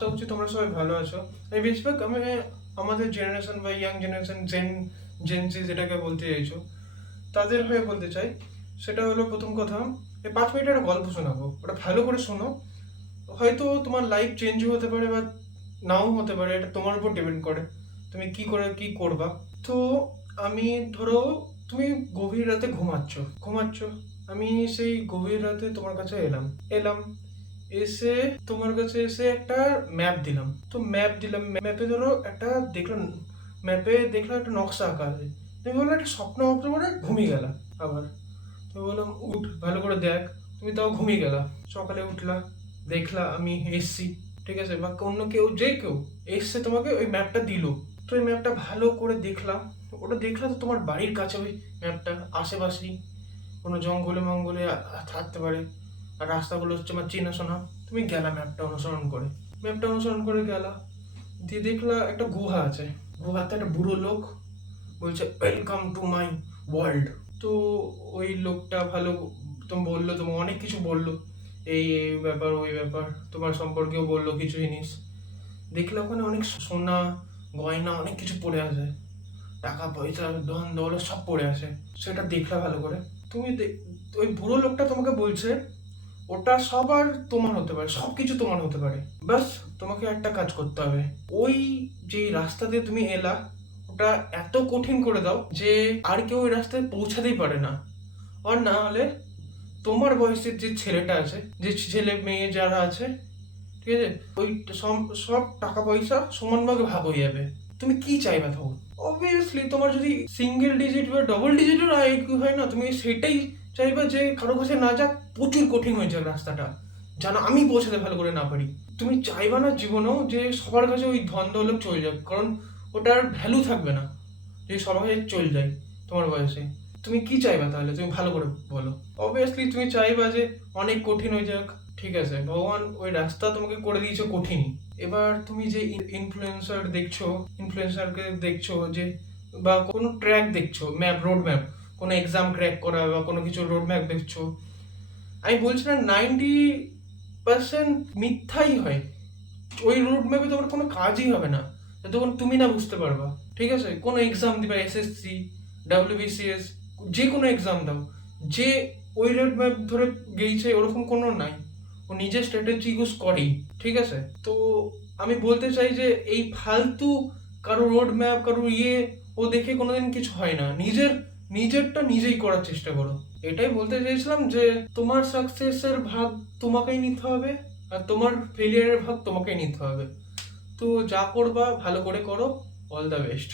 আশা করছি তোমরা সবাই ভালো আছো। এই বেশিরভাগ আমি আমাদের জেনারেশন বা ইয়াং জেনারেশন জেনজি যেটাকে বলতে চাইছো তাদের হয়ে বলতে চাই। সেটা হলো প্রথম কথা, এই 5 মিনিটের একটা গল্প শোনাবো, ওটা ভালো করে শোনো। হয়তো তোমার লাইফ চেঞ্জও হতে পারে বা নাও হতে পারে, এটা তোমার উপর ডিপেন্ড করে তুমি কি করবা। তো আমি ধরো তুমি গভীর রাতে ঘুমাচ্ছ, আমি সেই গভীর রাতে তোমার কাছে এলাম এলাম এসে তোমার কাছে এসে একটা ম্যাপ দিলাম। তো ম্যাপ দিলাম, ম্যাপে ধরো একটা দেখলাম, ম্যাপে দেখলাম একটা নকশা আঁকা আছে। তুমি বললো একটা স্বপ্ন ভাবতে পারে, ঘুমিয়ে গেলা আবার। তুমি বললাম উঠ ভালো করে দেখ, তুমি তাও ঘুমিয়ে গেলা। সকালে উঠলা, দেখলা আমি এসছি, ঠিক আছে, বা অন্য কেউ যে কেউ এসছে তোমাকে ওই ম্যাপটা দিল। তো ওই ম্যাপটা ভালো করে দেখলাম, ওটা দেখলা তো তোমার বাড়ির কাছে ওই ম্যাপটা, আশেপাশেই কোনো জঙ্গলে মঙ্গলে থাকতে পারে। আর রাস্তাগুলো হচ্ছে আমার চেনাশোনা। তুমি গেলা ম্যাপটা অনুসরণ করে গেলা, দিয়ে দেখলা একটা গুহা আছে। গুহাতে একটা বুড়ো লোক বলছে ওয়েলকাম টু মাই ওয়ার্ল্ড। তো ওই লোকটা ভালো তুমি বললো, তোমার অনেক কিছু বললো, এই ব্যাপার ওই ব্যাপার, তোমার সম্পর্কেও বললো কিছু জিনিস। দেখলে ওখানে অনেক সোনা গয়না অনেক কিছু পড়ে আছে, টাকা পয়সা ধন দৌলত সব পড়ে আছে। সেটা দেখলা ভালো করে। তুমি ওই বুড়ো লোকটা তোমাকে বলছে ওটা সবার তোমার হতে পারে, সব কিছু তোমার হতে পারে, বাস তোমাকে একটা কাজ করতে হবে। ওই যে রাস্তা দিয়ে তুমি এলা ওটা এত কঠিন করে দাও যে আর কেউ ওই রাস্তায় পৌঁছাতেই পারে না। আর না হলে তোমার বয়সের যে ছেলেটা আছে, যে ছেলে মেয়ে যারা আছে, ঠিক আছে, ওই সব টাকা পয়সা সমানভাবে ভাগ হয়ে যাবে। তুমি কি চাইবে তখন? অবভিয়াসলি তোমার যদি সিঙ্গেল ডিজিট বা ডবল ডিজিটের আইকিউ হয় না, তুমি সেটাই চাইবে যে কারো কাছে না যাক, প্রচুর কঠিন হয়ে যাক রাস্তাটা, যেন আমি পৌঁছাতে ভালো করে না পারি। তুমি চাইবা না জীবনেও যে সবার কাছে ওই ধন দৌলত চলে যাক, কারণ ওটার ভ্যালু থাকবে না যদি সবার কাছে চলে যায় তোমার বয়সে। তুমি কি চাইবা তাহলে, তুমি ভালো করে বলো। অবভিয়াসলি তুমি চাইবা যে অনেক কঠিন হয়ে যাক, ঠিক আছে, ভগবান ওই রাস্তা তোমাকে করে দিয়েছে কঠিন। এবার তুমি যে ইনফ্লুয়েন্সারকে দেখছো যে, বা কোনো ট্র্যাক দেখছো, রোড ম্যাপ, কোনো এক্সাম ক্র্যাক করা বা কোনো কিছু রোড ম্যাপ দেখছো, আমি বলছি না 90% মিথ্যাই হয়। ওই রোড ম্যাপে তোমার কোনো কাজই হবে না যতক্ষণ তুমি না বুঝতে পারবা। ঠিক আছে, কোনো এক্সাম দিবা, এসএসসি, ডাব্লিউবিসিএস, যে কোনো এক্সাম দাও, যে ওই রোড ম্যাপ ধরে গেছে ওরকম কোনো নাই, ও নিজের স্ট্র্যাটেজি ইউজ করেই। ঠিক আছে, তো আমি বলতে চাই যে এই ফালতু কারো রোড ম্যাপ কারো ও দেখে কোনোদিন কিছু হয় না। নিজেরটা নিজেই করার চেষ্টা করো। এটাই বলতে চাইছিলাম যে তোমার সাকসেসের ভাগ তোমাকেই নিতে হবে, আর তোমার ফেলিয়ারের ভাগ তোমাকেই নিতে হবে। তো যা করবা ভালো করে করো। All the best.